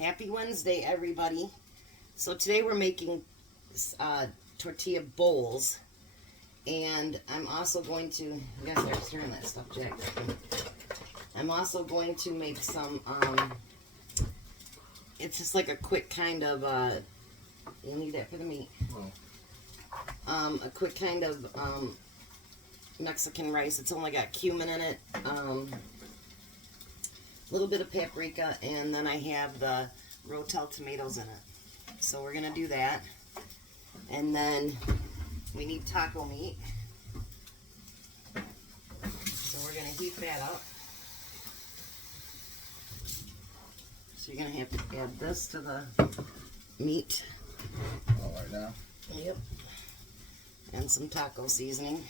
Happy Wednesday, everybody. So today we're making tortilla bowls, and I'm also going to, you guys start stirring that stuff, Jack. I'm also going to make some, it's just like a quick kind of, you need that for the meat. A quick kind of Mexican rice. It's only got cumin in it, a little bit of paprika, and then I have the Rotel tomatoes in it. So we're gonna do that, and then we need taco meat. So we're gonna heat that up. So you're gonna have to add this to the meat. All right now. Yep. And some taco seasoning.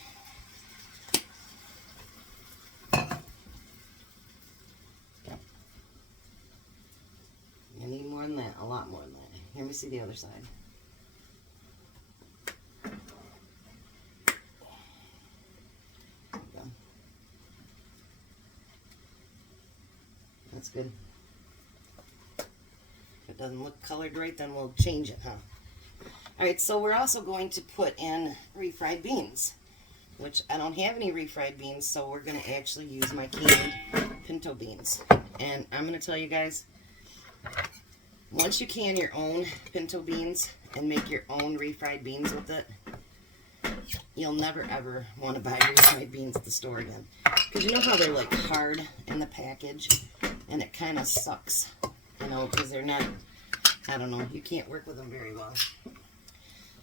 You need more than that, a lot more than that. Here, let me see the other side. There we go. That's good. If it doesn't look colored right, then we'll change it, huh? Alright, so we're also going to put in refried beans, which I don't have any refried beans, so we're going to actually use my canned pinto beans. And I'm going to tell you guys, once you can your own pinto beans and make your own refried beans with it, you'll never ever want to buy refried beans at the store again. Because you know how they're like hard in the package, and it kind of sucks, you know, because they're not, I don't know, you can't work with them very well.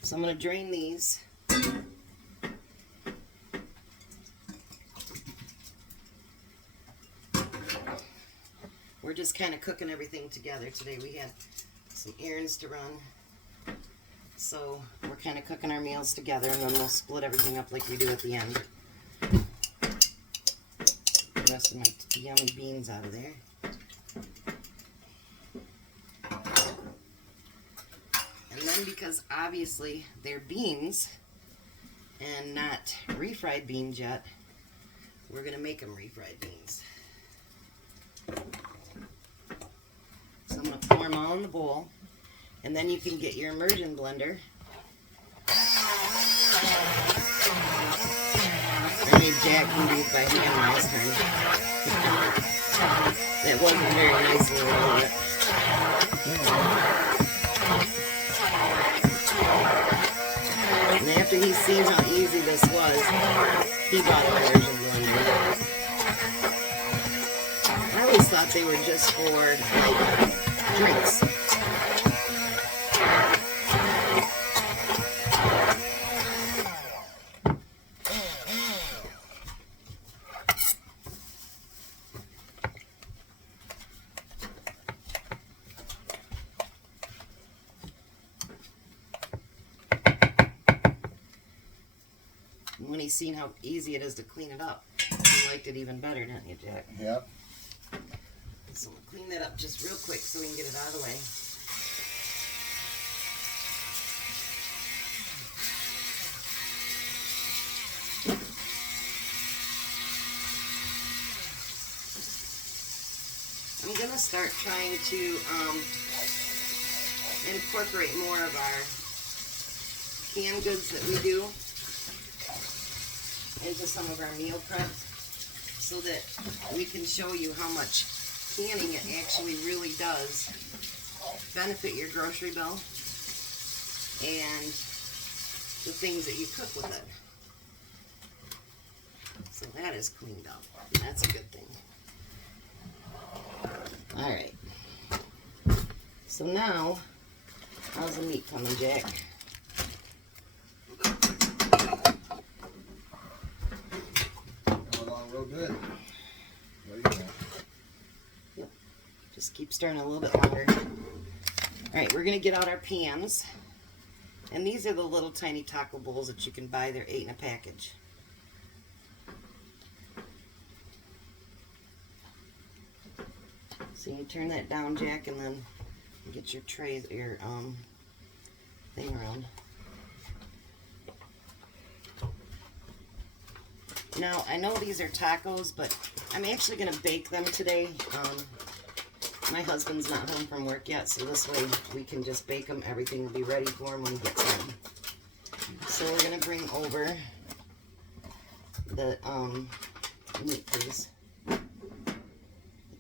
So I'm going to drain these. We're just kind of cooking everything together today. We have some errands to run. So we're kind of cooking our meals together, and then we'll split everything up like we do at the end. The rest of my yummy beans out of there. And then, because obviously they're beans and not refried beans yet, we're going to make them refried beans. So I'm going to pour them all in the bowl, and then you can get your immersion blender. I made Jack do these by hand last time. That wasn't very nice of a little bit. And after he seen how easy this was, he bought an immersion blender. I always thought they were just for like drinks. And when he seen how easy it is to clean it up, he liked it even better, didn't you, Jack? Yep. So we'll clean that up just real quick so we can get it out of the way. I'm going to start trying to incorporate more of our canned goods that we do into some of our meal prep, so that we can show you how much canning it actually really does benefit your grocery bill and the things that you cook with it. So that is cleaned up. That's a good thing. Alright. So now, how's the meat coming, Jack? Going along real good. There you go. Yep. Just keep stirring a little bit longer. Alright, we're going to get out our pans. And these are the little tiny taco bowls that you can buy. They're 8 in a package. So you turn that down, Jack, and then get your tray, your thing around. Now, I know these are tacos, but I'm actually going to bake them today. My husband's not home from work yet, so this way we can just bake them. Everything will be ready for him when he gets home. So we're gonna bring over the meat, please.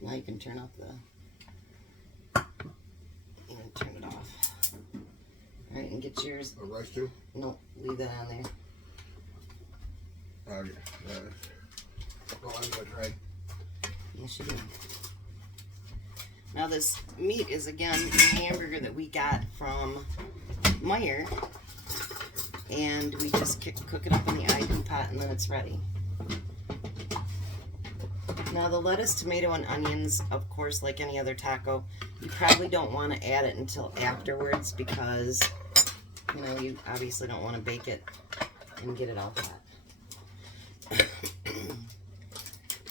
Now you can turn off the. You can turn it off. All right, and get yours. A rice too? No, leave that on there. Okay. Well, I'm gonna try. Yes, you do. Now this meat is again the hamburger that we got from Meijer, and we just cook it up in the IV pot and then it's ready. Now the lettuce, tomato, and onions, of course, like any other taco, you probably don't want to add it until afterwards because, you know, you obviously don't want to bake it and get it all hot.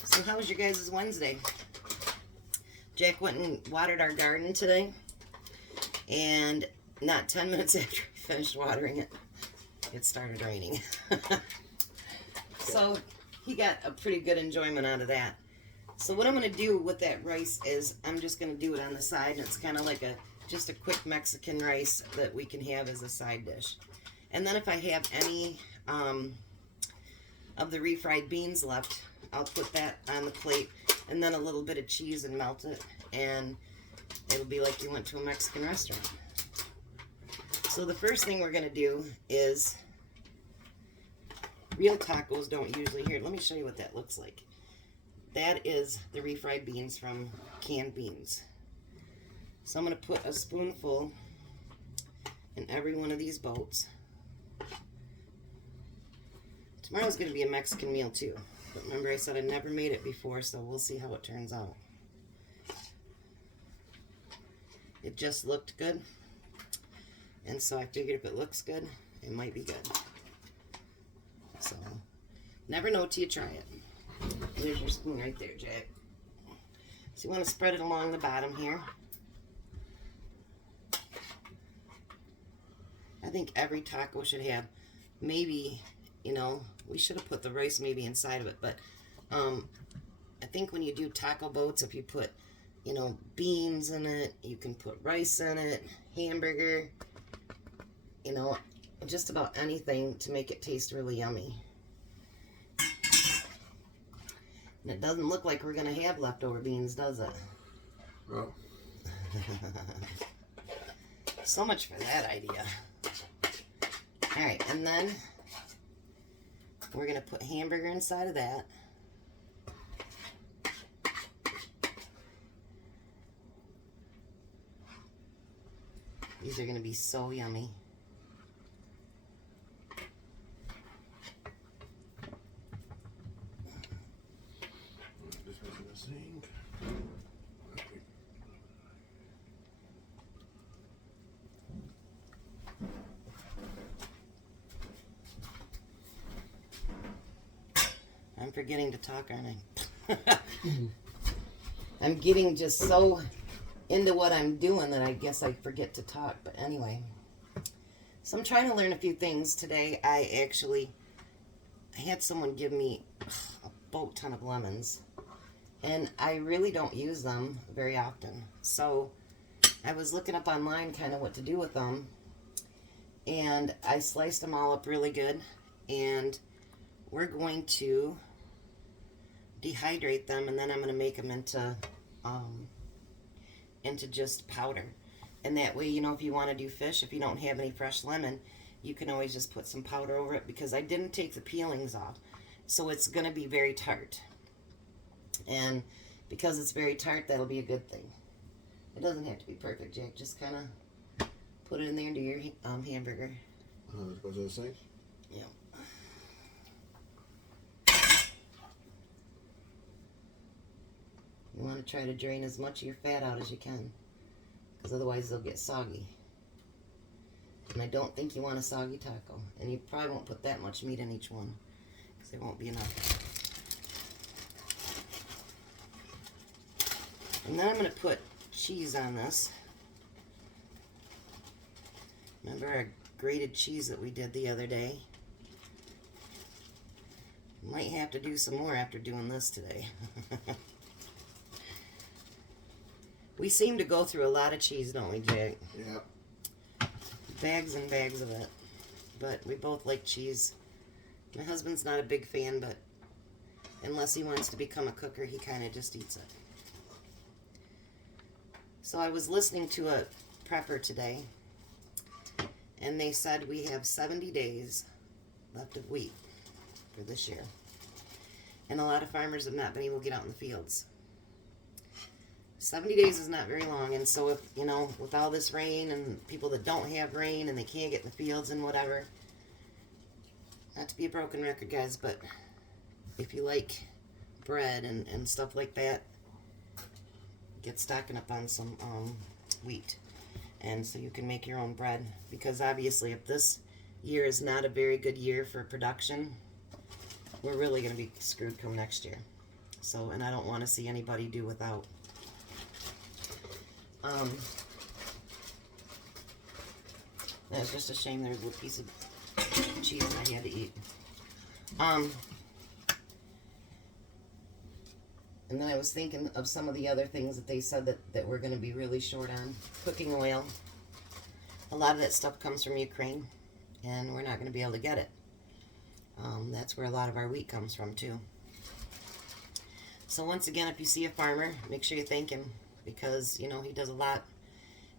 So how was your guys' Wednesday? Jack went and watered our garden today, and not 10 minutes after he finished watering it, it started raining. So he got a pretty good enjoyment out of that. So what I'm going to do with that rice is I'm just going to do it on the side, and it's kind of like just a quick Mexican rice that we can have as a side dish. And then if I have any of the refried beans left, I'll put that on the plate, and then a little bit of cheese and melt it, and it'll be like you went to a Mexican restaurant. So the first thing we're going to do is, real tacos don't usually, here, let me show you what that looks like. That is the refried beans from canned beans. So I'm going to put a spoonful in every one of these boats. Tomorrow's going to be a Mexican meal too. But remember I said I never made it before, so we'll see how it turns out. It just looked good. And so I figured if it looks good, it might be good. So, never know till you try it. There's your spoon right there, Jack. So you want to spread it along the bottom here. I think every taco should have maybe, you know, we should have put the rice maybe inside of it, but I think when you do taco boats, if you put, you know, beans in it, you can put rice in it, hamburger, you know, just about anything to make it taste really yummy. And it doesn't look like we're going to have leftover beans, does it? No. So much for that idea. Alright, and then we're going to put hamburger inside of that. These are going to be so yummy. This was in the sink. I'm forgetting to talk, aren't I? I'm getting just so into what I'm doing that I guess I forget to talk. But anyway, so I'm trying to learn a few things today. I had someone give me a boat ton of lemons, and I really don't use them very often. So I was looking up online kind of what to do with them, and I sliced them all up really good, and we're going to dehydrate them, and then I'm going to make them into just powder. And that way, you know, if you want to do fish, if you don't have any fresh lemon, you can always just put some powder over it, because I didn't take the peelings off, so it's going to be very tart. And because it's very tart, that'll be a good thing. It doesn't have to be perfect, Jack. Just kind of put it in there and do your hamburger. It goes in the sink? Yeah. You want to try to drain as much of your fat out as you can, because otherwise they'll get soggy. And I don't think you want a soggy taco. And you probably won't put that much meat in each one, because there won't be enough. And then I'm going to put cheese on this. Remember our grated cheese that we did the other day? Might have to do some more after doing this today. We seem to go through a lot of cheese, don't we, Jay? Yeah. Bags and bags of it. But we both like cheese. My husband's not a big fan, but unless he wants to become a cooker, he kind of just eats it. So I was listening to a prepper today, and they said we have 70 days left of wheat for this year. And a lot of farmers have not been able to get out in the fields. 70 days is not very long, and so if, you know, with all this rain and people that don't have rain and they can't get in the fields and whatever, not to be a broken record, guys, but if you like bread and stuff like that, get stocking up on some wheat, and so you can make your own bread, because obviously if this year is not a very good year for production, we're really going to be screwed come next year. So, and I don't want to see anybody do without. That's just a shame there's a piece of cheese I had to eat. And then I was thinking of some of the other things that they said that we're going to be really short on. Cooking oil. A lot of that stuff comes from Ukraine, and we're not going to be able to get it. That's where a lot of our wheat comes from, too. So once again, if you see a farmer, make sure you thank him, because, you know, he does a lot.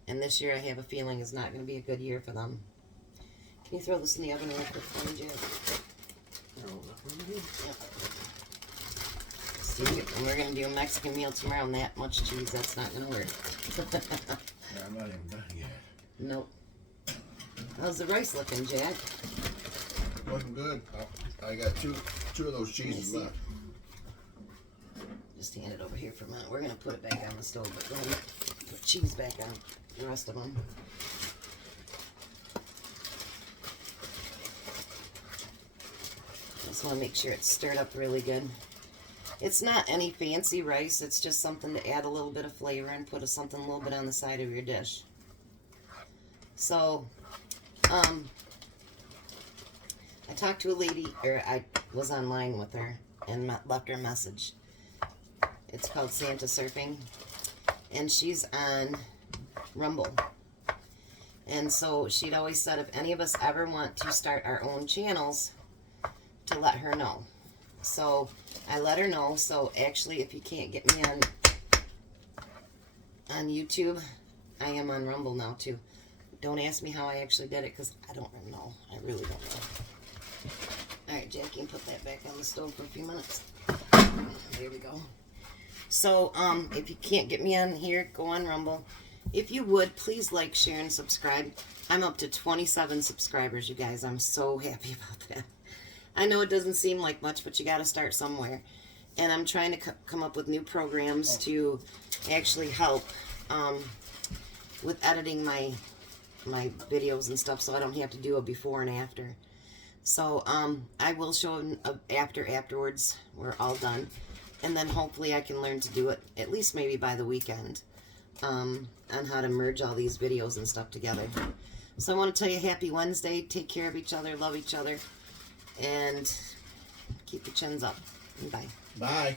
And this year, I have a feeling, is not going to be a good year for them. Can you throw this in the oven real quick for me, Jack? See, and we're going to do a Mexican meal tomorrow, and that much cheese, that's not going to work. Yeah, I'm not even done yet. Nope. How's the rice looking, Jack? Wasn't good. I got two of those cheeses left. Just hand it over here for a minute. We're going to put it back on the stove, but go ahead and put cheese back on the rest of them. Just want to make sure it's stirred up really good. It's not any fancy rice. It's just something to add a little bit of flavor and put something a little bit on the side of your dish. So, I talked to a lady, or I was online with her and left her a message. It's called Santa Surfing, and she's on Rumble. And so she'd always said if any of us ever want to start our own channels, to let her know. So I let her know. So actually, if you can't get me on YouTube, I am on Rumble now too. Don't ask me how I actually did it, because I don't know. I really don't know. Alright, Jackie, put that back on the stove for a few minutes. There we go. So, if you can't get me on here, go on Rumble. If you would, please like, share, and subscribe. I'm up to 27 subscribers, you guys. I'm so happy about that. I know it doesn't seem like much, but you got to start somewhere. And I'm trying to come up with new programs to actually help with editing my videos and stuff, so I don't have to do a before and after. So I will show an afterwards. We're all done, and then hopefully I can learn to do it at least maybe by the weekend on how to merge all these videos and stuff together. So I want to tell you happy Wednesday. Take care of each other, love each other, and keep your chins up. Bye. Bye.